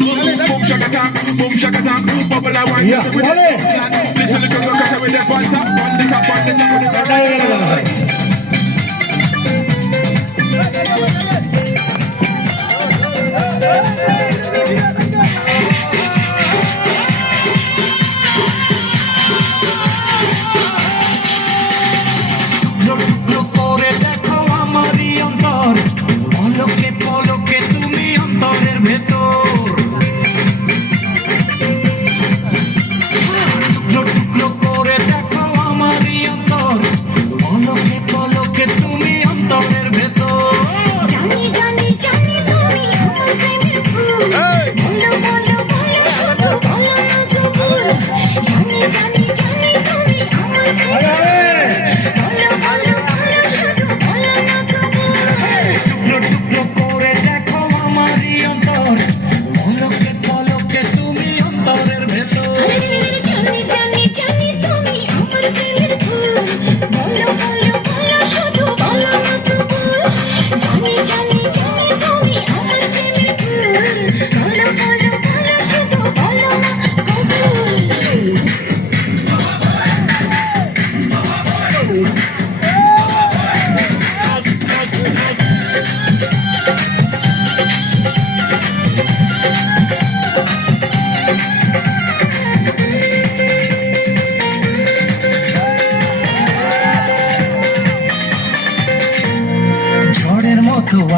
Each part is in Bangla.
Boom shakata, boom shakata, bubble and wine. Listen to the cause with the pants up, on the top, on the top.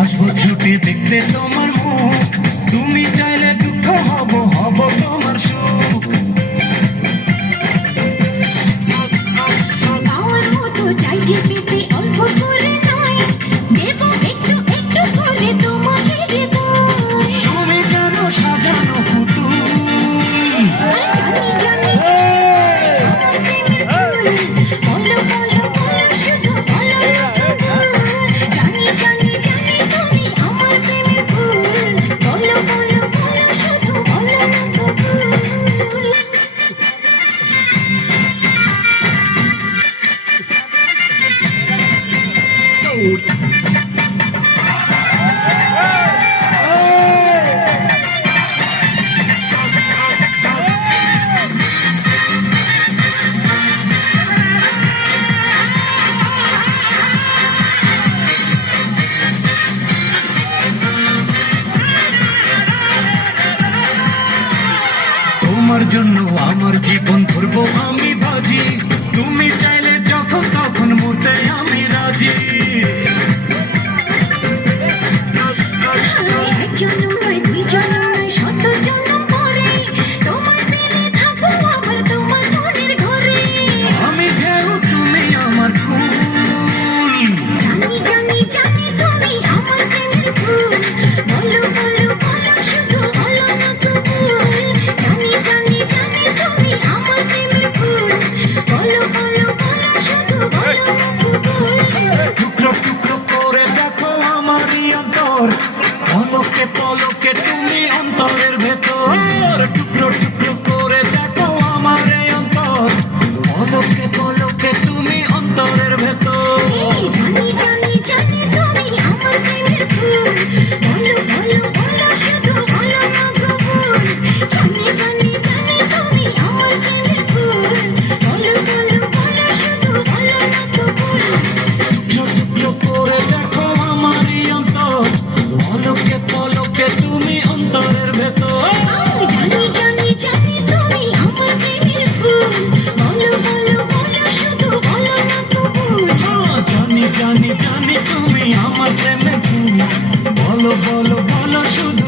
আসবো ছুটে দেখতে তোমার মুখ, তুমি চাইলে দুঃখ হব হব তোমার সুখ। পাওয়ার মতো চাইছি পেতে অল্প করে নয়, দেব একটু একটু করে তোমাকে হৃদয়। তুমি জানো সাজানো পুতুল, জানি জানি বলো বলো বলো শুধু বলো জানি জানি জানি তুমি আমার প্রেমের ফুল, বলো বলো বলো শুধু বলো না তো ভুল। তোমার জন্য আমার জীবন ধরবো আমি বাজি, তুমি চাইলে যখন তখন মরতে আমি রাজি। একজন নয় দুইজন নয় শত জন্ম পরে তোমার প্রেমে থাকবো আবার তোমার মনের ঘরে। আমি ঢেউ তুমি আমার ফুল, জানি জানি জানি তুমি আমার প্রেমের ফুল, বলো বলো বলো শুধু বলো না তো ভুল। জানি জানি জানি তুমি আমার প্রেমের ফুল, বলো বলো বলো শুধু বলো না তো ভুল। টুকরো টুকরো করে দেখো আমারই অন্তর, পলকে পলকে তুমি অন্তরের ভেতর। টুকরো টুকরো করে দেখো আমার এই অন্তর, পলকে পলকে তুমি অন্তরের ভেতর। জানি জানি জানি তুমি আমার প্রেমের ফুল, বলো বলো বলো শুধু বলো না তো ভুল। জানি জানি জানি তুমি আমার প্রেমের ফুল, বলো বলো বলো শুধু বলো না তো ভুল। টুকরো টুকরো করে দেখো আমারই অন্তর, পলকে পলকে তুমি অন্তরের ভেতর। জানি জানি জানি তুমি আমার প্রেমের ফুল, বলো বলো বলো শুধু বলো না তো ভুল। জানি জানি জানি তুমি আমার প্রেমে ফুল, বলো বলো বলো শুধু